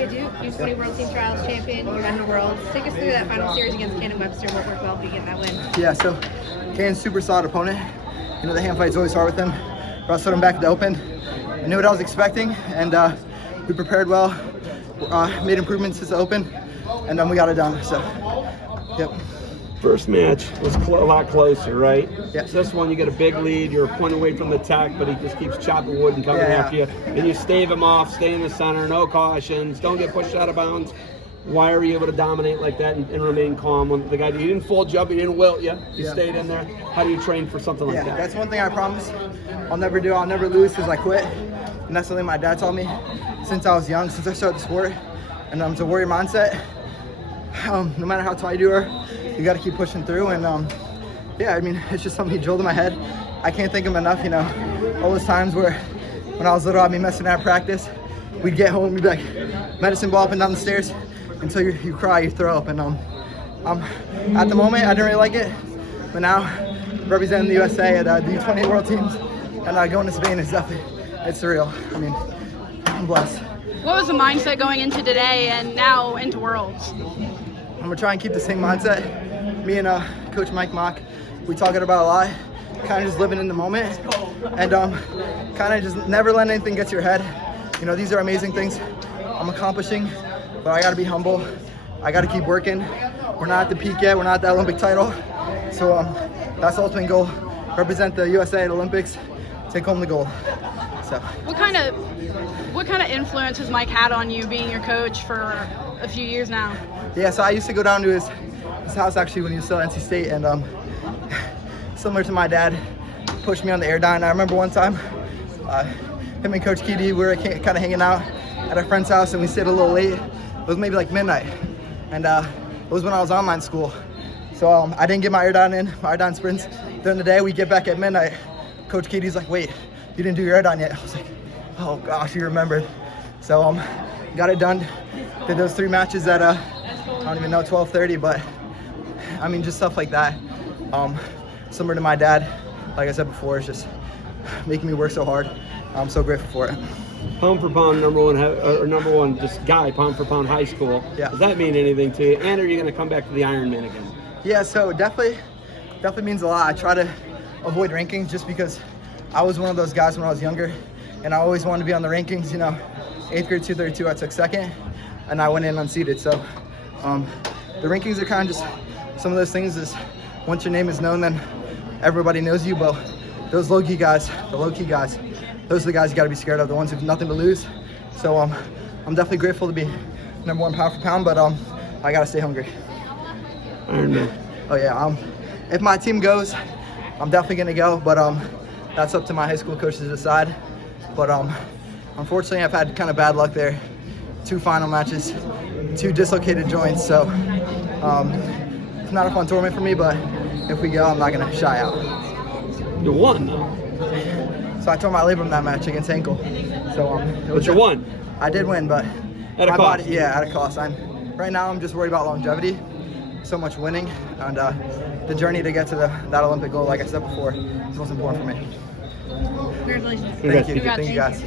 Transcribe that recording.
Hi, Duke. U20 World Team Trials champion. You're in the world. Take us through that final series against Cannon Webster. What worked well for you getting that win? Yeah, so Cannon's super solid opponent. You know, the hand fight's always hard with him. Wrestled him back at the open. I knew what I was expecting, and we prepared well. Made improvements since the open, and then we got it done. So, yep. First match was a lot closer, right? Yeah. So this one, you get a big lead. You're a point away from the attack, but he just keeps chopping wood and coming after you. And you stave him off, stay in the center, no cautions, don't get pushed out of bounds. Why are you able to dominate like that and remain calm when the guy, you didn't full jump, you didn't wilt, you stayed in there? How do you train for something like that? That's one thing I promise I'll never do. I'll never lose because I quit. And that's something my dad taught me since I was young, since I started the sport. And it's a warrior mindset. No matter how tall you are, you got to keep pushing through. And yeah, I mean, it's just something he drilled in my head. I can't think of enough, you know, all those times where when I was little, I'd be messing at practice. We'd get home, we'd be like, medicine ball up and down the stairs until you cry, you throw up. And at the moment, I didn't really like it. But now, representing the USA at the U20 World Teams and going to Spain is definitely, it's surreal. I mean, I'm blessed. What was the mindset going into today and now into Worlds? I'm gonna try and keep the same mindset. Me and Coach Mike Mock, we talk about it a lot. Kind of just living in the moment, and kind of just never let anything get to your head. You know, these are amazing things I'm accomplishing, but I gotta be humble. I gotta keep working. We're not at the peak yet. We're not at the Olympic title, so that's the ultimate goal. Represent the USA at the Olympics, take home the gold. So. What kind of influence has Mike had on you, being your coach for a few years now? Yeah, so I used to go down to his house actually when he was still at NC State, and similar to my dad, pushed me on the air dyne. I remember one time, him and Coach Kede, we were kind of hanging out at a friend's house, and we stayed a little late. It was maybe like midnight, and it was when I was online school. So I didn't get my air dyne in, my air dyne sprints during the day. We get back at midnight. Coach Kede's like, wait, you didn't do your air dyne yet. I was like, oh gosh, you remembered. So got it done. Did those 3 matches at I don't even know, 12:30, but I mean, just stuff like that. Similar to my dad, like I said before, it's just making me work so hard. I'm so grateful for it. Pound for pound, number one, just guy, pound for pound, high school. Yeah. Does that mean anything to you? And are you going to come back to the Ironman again? Yeah, so definitely means a lot. I try to avoid rankings just because I was one of those guys when I was younger, and I always wanted to be on the rankings. You know, 8th grade 232, I took 2nd, and I went in unseeded. So the rankings are kind of just some of those things. Is once your name is known, then everybody knows you. But those low-key guys, the low-key guys, those are the guys you got to be scared of, the ones who have nothing to lose. So I'm definitely grateful to be number 1 pound for pound, but I got to stay hungry. Ironman. Oh yeah, if my team goes, I'm definitely gonna go, but that's up to my high school coach to decide. But unfortunately, I've had kind of bad luck there. 2 final matches, 2 dislocated joints, so it's not a fun tournament for me. But if we go, I'm not gonna shy out. You won though. So I tore my labrum that match against ankle. So But you won. I did win, but At a my cost. body, yeah, at a cost. Right now I'm just worried about longevity. So much winning, and the journey to get to that Olympic goal, like I said before, is what's important for me. Congratulations. Thank you. Congrats. Thank you guys.